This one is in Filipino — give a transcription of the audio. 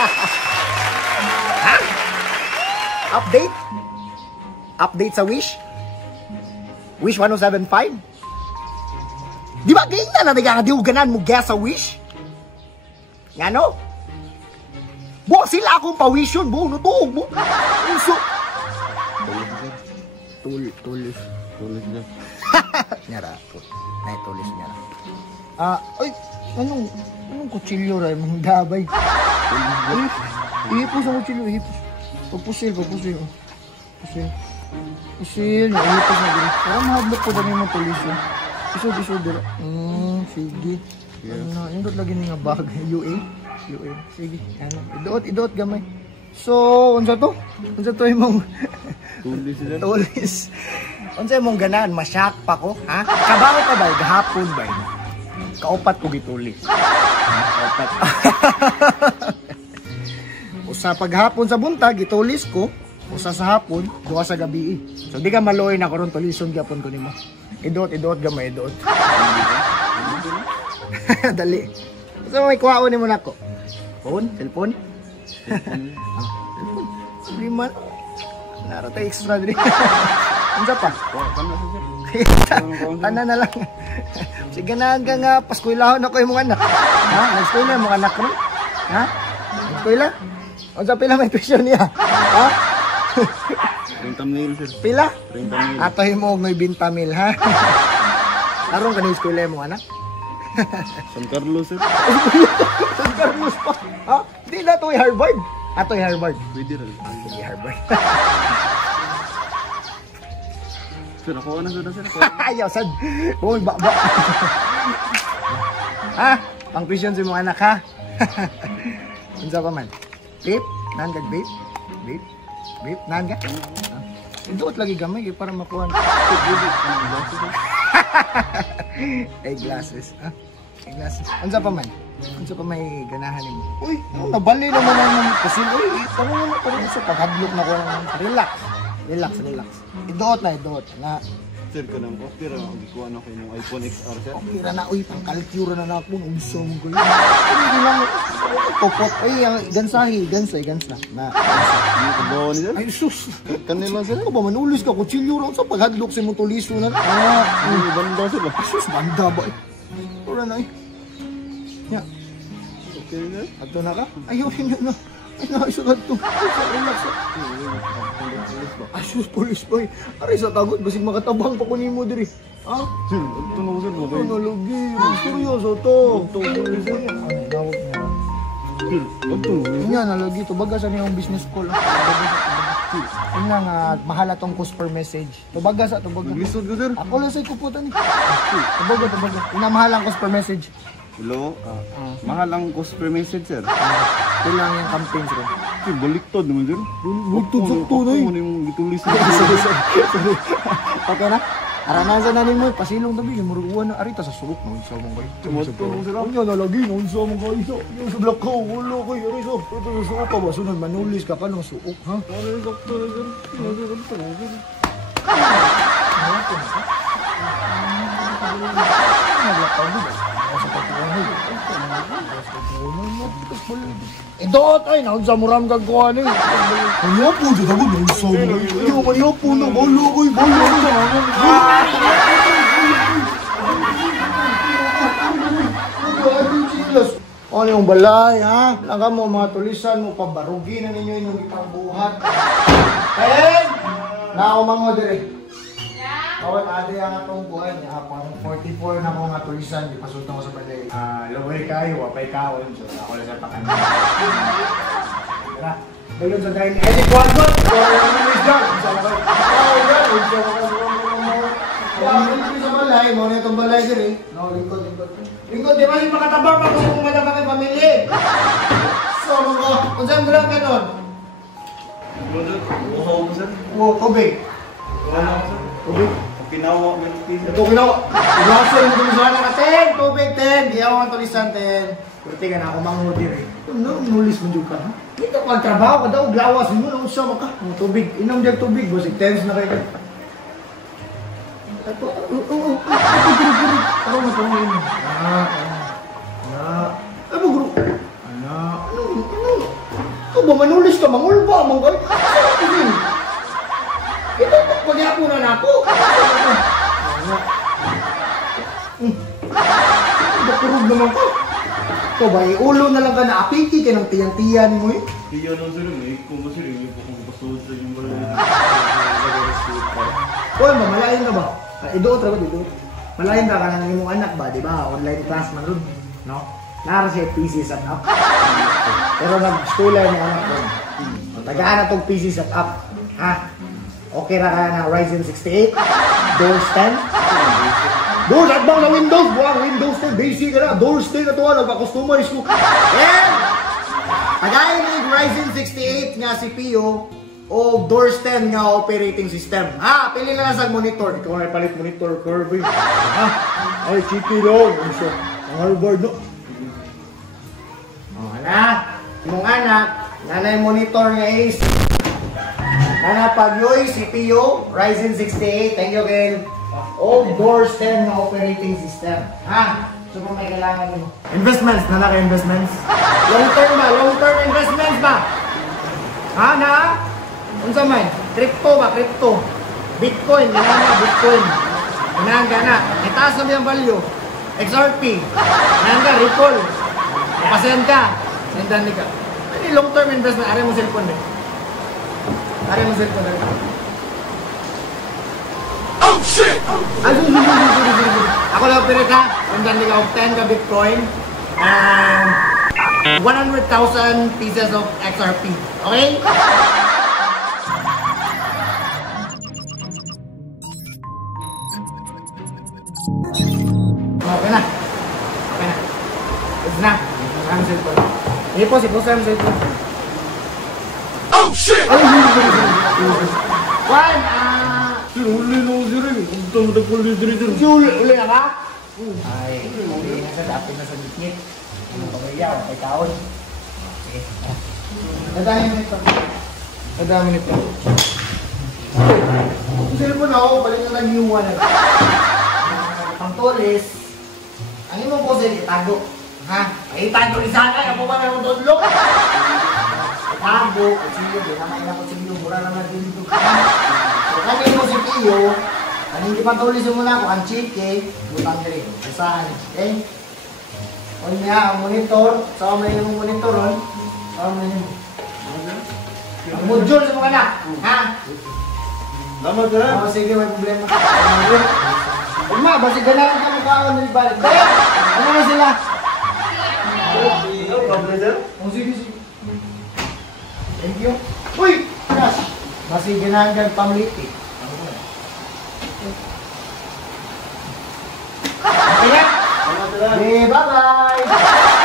Ha? Update? Update sa Wish? Wish 1075? Di ba ganyan na nagkakadiuganan mo gas sa Wish? Nga no? Buwa sila akong pawisyon, buong nutuog mo. Iso. Tulis na. Nyara. Ay, tulis nyara. Ay, anong kutsilyo rin, mga gabay? Ihipos ang kutsilyo, ihipos. Papusil. Pusil, ihipos na din. Parang mahadlok po dami mga tulis yun. Isod, dira. Sige. Indot lagi nga bagay. UA. Sige. Idot gamay. So, unsa to imong tulis. Unsa imong ganahan? Masyak pa ko, ha? Kabaw ka ba? Gahapon ba? Kaupat ko gitulis. Kaupat. Usa paghapon sa buntag gitulis ko, usa sa hapon, duha sa gabi. So di ka maloy na karon tulison gyapon ko nimo. Idot gamay idot. Dali. So may kuhaon nimo nako. Cellphone? Lima. Narata extra diri. Unsa pa? Tanan na lang. Sige na nga paskuilahon ako imong anak. Ha? Nag-eskwela imong anak ron? Ha? Nag-eskwela? Unsa pila may tuition niya? Ha? 30,000 sir. Pila? 30,000. Ato himo og may 20,000 ha. Aron ka ni eskwela imong anak? San Carlos sir. San Carlos pa. Ha? Di na to Harvard. Ato Harvard. Pwede rin. Sige Harvard. Sir, ako na sir. Ayaw sad. Buong ba. Ha? Pang tuition sa imong anak ha. Unsa pa man? Vape? Nangag vape? Vape? Nangag? Idot lagi gamay para makuha. Ay glasses. Ha? Ay glasses. Unsa pa man? Unsa pa may ganahan nimo? Uy, nabali naman ang kasi uy, tanong mo pa sa paghadlok na ko. Relax. Idot na. Sir, ka nang okay ra ang gikuha na ko yung iPhone XR sir. Okay ra na uy, pang calcura na ako unsa mo ko. Hindi lang popot ay gansay na. Ano ko bawa ni sir? Ay sus. Kanila sir. Ano ba manulis ka kutsilyo ra sa paghadlok sa imong tuliso na. Ano banda sir ba? Sus banda ba? Ora na Ya. Okay na. Adto na ka? Ayaw hinyo na. Ay naisugad to. Relax. Asus police boy. Ari sa tagot basig makatabang pa ko nimo diri. Ha? Sir, ito na ko sir. Ano lagi? Seryoso to. Sir, ito. Nya na lagi to baga sa niyang business call. Ina nga mahal atong cost per message. Tubaga sa tubaga. Lisod ko sir. Ako lang sa kuputan ni. Tubaga. Ina mahal ang cost per message. Hello? Mahal ang cost per message sir. Kailangan yung campaign sir. Sir, baliktad naman sir. Baliktad na eh. Ano yung gitulis na? Okay na? Aranasan na nimo pasilong tabi yung muruan na arita sa suok no unsa mong kayo. Tumato mo sir. Nya na lagi no unsa mong kayo. Yung sa black ko ulo ko yari so. Ito sa suok pa ba sunod manulis ka kanang suok ha. Ano yung doktor sir? Ano yung doktor sir? Idot ay naunsa mo ram gagkuha ni. Ayaw po dito ako naunsa mo. Ayaw po na bolo ko. Ano yung balay ha? Laga mo mga tulisan mo pabarugi na ninyo inyong ipangbuhat. Ten! Naumango dire. Kawat ade ang atong buhay niya, parang 44 na mga tulisan, di pasod na ko sa balay. Luway kayo, wapay kaon, so ako lang sa pakan. Tara, balon sa dahil. Edit one good! So, yung is done. Sana kayo. Sa balay, mo na itong balay din eh. No, lingkod. Lingkod, di ba yung makatabang pa kung madama kayo pamili? So, kung saan mo lang ka nun? Uhaw mo sir? Tubig. Tubig. Pinawa mo yung pizza. Ito ginawa. Ilasan mo kung saan ka, 10, tubig, 10. Di ako ang tulisan, 10. Pwede ka na ako manghudir eh. Nulis mo dyan ka, ha? Dito ka ang trabaho ka daw, glawas mo na, usama ka. Tubig, inom dyan tubig, boss. 10 na kayo. Ito, ano mo Ano, guru? Ano? ba manulis ka, mangulba, manggal? Ito, pagyapunan ako. Bakurog naman ka. Ito ba, ulo na lang ka na apiki ka ng tiyan-tiyan mo eh. Iya no sir, may kung sir, yung pagkakapasod sa yung balay. Oy, mamalayan ka ba? Idoot ra ba dito? Malayan ka ka ng imong anak ba, di ba? Online class man ron, no? Nara siya PC set up. Pero nag-schooler mo anak ko. Tagaan na tong PC set up. Ha? Okay ra ka na Ryzen 68? Doors 10? Doors, at bang na Windows? Buwang Windows 10, basic ka na. Doors 10 na to, nagpa-customize ko. Yeah! Tagayin na yung Ryzen 68 nga CPU o Doors 10 nga operating system. Ha? Pili na lang sa monitor. Ikaw na palit monitor, Kirby. Ha? Ay, chiki daw. Ang Harvard, no? O, anak. Yung anak, nanay monitor nga is anak pag yoy, CPU, Ryzen 68. Thank you, Ken. O Doors 10 nga operating system. Ha? So kung may kailangan mo. Investments, investments. Long term ba? Long term investments ba? Ha? Na? Unsa man? Crypto ba? Crypto. Bitcoin. Ganahan na, Bitcoin. Ganahan ka na. Itaas na yung value. XRP. Ganahan ka, Ripple. Pasend ka. Sendan ka. Ano long term investment? Are mo cellphone eh. Are mo cellphone eh. Oh shit! Ako lang pirit ha. Sendan ka of 10 ka Bitcoin. And 100,000 pieces of XRP. Okay? Okay na. Okay na. It's na. Ang cellphone. Ipos ang cellphone. Oh shit! Juan, uli na sir. Ang uli na ka? Ay, uli na sa dapit na sa gitgit. Ano pamayaw? Kay taon. Sige. Nadami nito. Nadami nito. Ang cellphone ako, balik na lang yung one. Pangtulis. Ang imong po sir, itago. Ha? Ay, itago rin sana. Ako ba na akong tudlok? Itago. Kutsilyo. Di naman na kutsilyo. Mura naman din dito. So, kami mo si Pio. Ang hindi pangtulis mo na ako. Ang chike. Butang diri. Isahan. Okay? O niya, ang monitor. Saan mo yung monitor ron? Saan mo yung... Ang module sa mga anak. Ha? Lama ka na? Oo, sige. May problema. Ma, basi ganahan ka magkaon ng balik. Daya! Ano na sila? No problem sir. Oh, sige, sige. Thank you. Uy! Crash! Basi ganahan ka pamliti. Okay na? Okay, bye-bye!